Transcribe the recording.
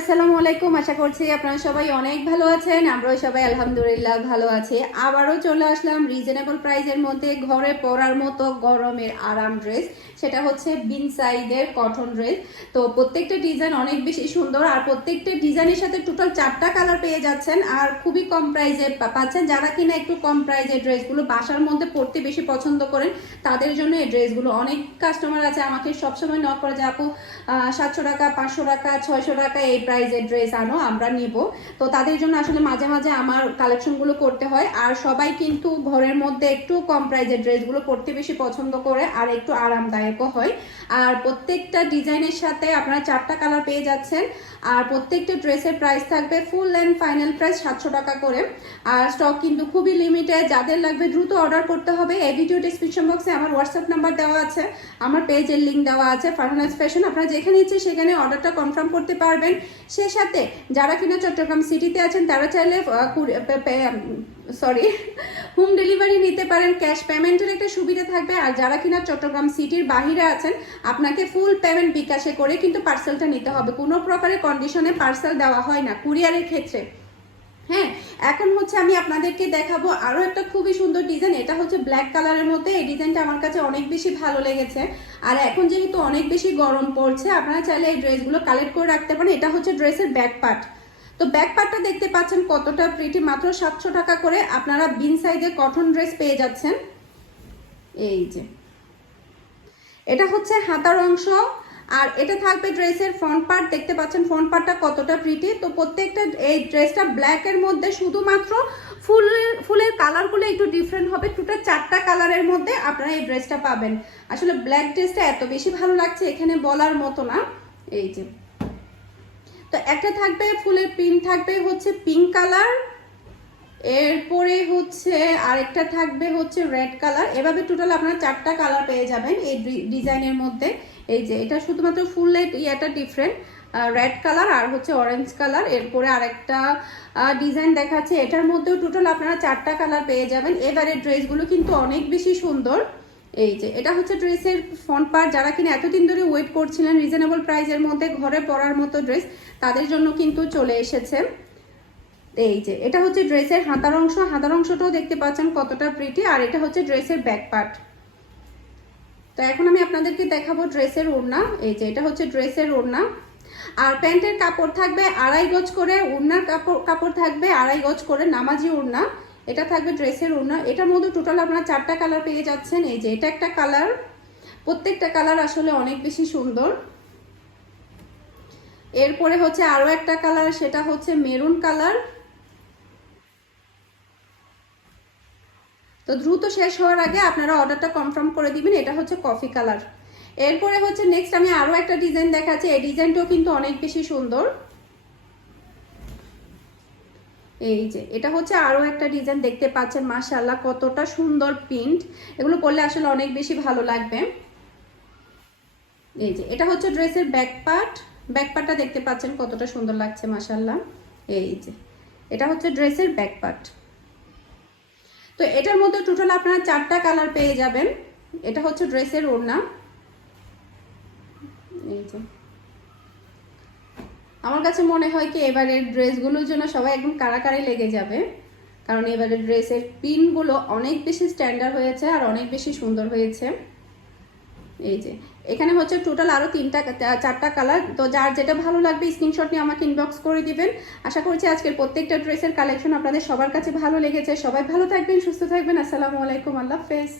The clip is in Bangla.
আসসালামু আলাইকুম। আশা করছি আপনারা সবাই অনেক ভালো আছেন। আমরাও সবাই আলহামদুলিল্লাহ ভালো আছি। আবারও চলে আসলাম রিজনেবল প্রাইজের মধ্যে ঘরে পরার মতো গরমের আরাম ড্রেস সেটা হচ্ছে বিন সাইডের কটন ড্রেস তো প্রত্যেকটা ডিজাইন অনেক বেশি সুন্দর আর প্রত্যেকটা ডিজাইনের সাথে টোটাল চারটা কালার পেয়ে যাচ্ছেন আর খুবই কম প্রাইসে পাচ্ছেন যারা কিনা একটু কম প্রাইসের ড্রেসগুলো বাসার মধ্যে পরতে বেশি পছন্দ করেন, তাদের জন্য এই ড্রেসগুলো অনেক কাস্টমার আছে। আমাকে সবসময় নক করে যে, আপু সাতশো টাকা, পাঁচশো টাকা, ছয়শো টাকা এই প্রাইজের ড্রেস আনো, আমরা নিব। তো তাদের জন্য আসলে মাঝে মাঝে আমার কালেকশনগুলো করতে হয়। আর সবাই কিন্তু ঘরের মধ্যে একটু কম প্রাইজের ড্রেসগুলো পরতে বেশি পছন্দ করে আর একটু আরামদায়কও হয়। আর প্রত্যেকটা ডিজাইনের সাথে আপনারা চারটা কালার পেয়ে যাচ্ছেন। আর প্রত্যেকটা ড্রেসের প্রাইস থাকবে ফুল অ্যান্ড ফাইনাল প্রাইস সাতশো টাকা করে। আর স্টক কিন্তু খুবই লিমিটেড যাদের লাগবে দ্রুত অর্ডার করতে হবে। এই ভিডিও ডিসক্রিপশন বক্সে আমার হোয়াটসঅ্যাপ নাম্বার দেওয়া আছে, আমার পেজের লিঙ্ক দেওয়া আছে ফার্নাস ফ্যাশন আপনারা যেখানে ইচ্ছে সেখানে অর্ডারটা কনফার্ম করতে পারবেন। সেই সাথে যারা কিনা চট্টগ্রাম সিটিতে আছেন, তারা চাইলে সরি হোম ডেলিভারি নিতে পারেন। ক্যাশ পেমেন্টের একটা সুবিধা থাকবে। আর যারা কিনা চট্টগ্রাম সিটির বাহিরে আছেন, আপনাকে ফুল পেমেন্ট বিকাশে করে কিন্তু পার্সেলটা নিতে হবে। কোনো প্রকারের কন্ডিশনে পার্সেল দেওয়া হয় না। কুরিয়ারের ক্ষেত্রে। হ্যাঁ এখন হচ্ছে আমি আপনাদেরকে দেখাবো আরও একটা খুবই সুন্দর ডিজাইন এটা হচ্ছে ব্ল্যাক কালারের মধ্যে। এই ডিজাইনটা আমার কাছে অনেক বেশি ভালো লেগেছে। আর এখন যেহেতু অনেক বেশি গরম পড়ছে, আপনারা চাইলে এই ড্রেসগুলো কালেক্ট করে রাখতে পারেন। এটা হচ্ছে ড্রেসের ব্যাক পার্ট তো ব্যাক পার্টটা দেখতে পাচ্ছেন কতটা প্রিটি মাত্র সাতশো টাকা করে। আপনারা বিন সাইজের কটন ড্রেস পেয়ে যাচ্ছেন। এই যে। এটা হচ্ছে হাতার অংশ। আর এটা থাকবে ড্রেসের ফ্রন্ট পার্ট দেখতে পাচ্ছেন ফ্রন্ট পার্টটা কতটা প্রিটি তো প্রত্যেকটা এই ড্রেসটা ব্ল্যাকের মধ্যে শুধুমাত্র ফুলের ফুলের কালারগুলো একটু ডিফারেন্ট হবে। টোটাল চারটা কালারের মধ্যে আপনারা এই ড্রেসটা পাবেন। আসলে ব্ল্যাক ড্রেসটা এত বেশি ভালো লাগছে এখানে বলার মতো না। এই যে। তো একটা থাকবে ফুলের পিন থাকবে হচ্ছে পিঙ্ক কালার এরপরে হচ্ছে আরেকটা থাকবে হচ্ছে রেড কালার। এভাবে টোটাল আপনারা চারটা কালার পেয়ে যাবেন এই ডিজাইনের মধ্যে। এই যে, এটা শুধুমাত্র ফুল লাইট ইয়াটা ডিফারেন্ট রেড কালার আর হচ্ছে অরেঞ্জ কালার। এরপরে আরেকটা ডিজাইন দেখাচ্ছে। এটার মধ্যেও টোটাল আপনারা চারটা কালার পেয়ে যাবেন। এবারে ড্রেসগুলো কিন্তু অনেক বেশি সুন্দর। এই যে, এটা হচ্ছে ড্রেসের ফ্রন্ট পার্ট যারা কিনা এতদিন ধরে ওয়েট করছিলেন রিজনেবল প্রাইসের মধ্যে ঘরে পরার মতো ড্রেস তাদের জন্য কিন্তু চলে এসেছে। এই যে, এটা হচ্ছে ড্রেসের হাতার অংশ। হাতার অংশটাও দেখতে পাচ্ছেন কতটা প্রিটি আর এটা হচ্ছে ড্রেসের ব্যাক পার্ট তো এখন আমি আপনাদেরকে দেখাবো ড্রেসের ওড়না। এই যে, এটা হচ্ছে ড্রেসের ওড়না। আর প্যান্টের কাপড় থাকবে আড়াই গজ করে, ওড়নার কাপড় কাপড় থাকবে আড়াই গজ করে নামাজি ওড়না। এটা থাকবে ড্রেসের ওড়না। এটার মধ্যে টোটাল আপনারা চারটা কালার পেয়ে যাচ্ছেন। এই যে, এটা একটা কালার প্রত্যেকটা কালার আসলে অনেক বেশি সুন্দর। এরপরে হচ্ছে আরও একটা কালার সেটা হচ্ছে মেরুন কালার তো দ্রুত শেষ হওয়ার আগে আপনারা অর্ডারটা কনফার্ম করে দিবেন, এটা হচ্ছে কফি কালার। এরপরে হচ্ছে নেক্সট আমি আরও একটা ডিজাইন দেখাচ্ছি, এই ডিজাইনটাও কিন্তু অনেক বেশি সুন্দর। এই যে, এটা হচ্ছে আরও একটা ডিজাইন দেখতে পাচ্ছেন মাশাল্লাহ কতটা সুন্দর প্রিন্ট এগুলো করলে আসলে অনেক বেশি ভালো লাগবে। এই যে, এটা হচ্ছে ড্রেসের ব্যাক পার্ট ব্যাক পার্টটা দেখতে পাচ্ছেন কতটা সুন্দর লাগছে মাশাল্লাহ এই যে, এটা হচ্ছে ড্রেসের ব্যাক পার্ট তো এটার মধ্যে টোটাল আপনারা চারটা কালার পেয়ে যাবেন। এটা হচ্ছে ড্রেসের ওড়না। এই যে। আমার কাছে মনে হয় কি, এবারের ড্রেসগুলোর জন্য সবাই একদম কারাকারি লেগে যাবে। কারণ এবারের ড্রেসের পিনগুলো অনেক বেশি স্ট্যান্ডার্ড হয়েছে আর অনেক বেশি সুন্দর হয়েছে। এই যে। এখানে হচ্ছে টোটাল আরও তিনটা চারটা কালার তো যার যেটা ভালো লাগবে স্ক্রিনশট নিয়ে আমাকে ইনবক্স করে দিবেন। আশা করছি আজকের প্রত্যেকটা ড্রেসের কালেকশন আপনাদের সবার কাছে ভালো লেগেছে। সবাই ভালো থাকবেন, সুস্থ থাকবেন। আসসালামু আলাইকুম, আল্লাহ হাফেজ।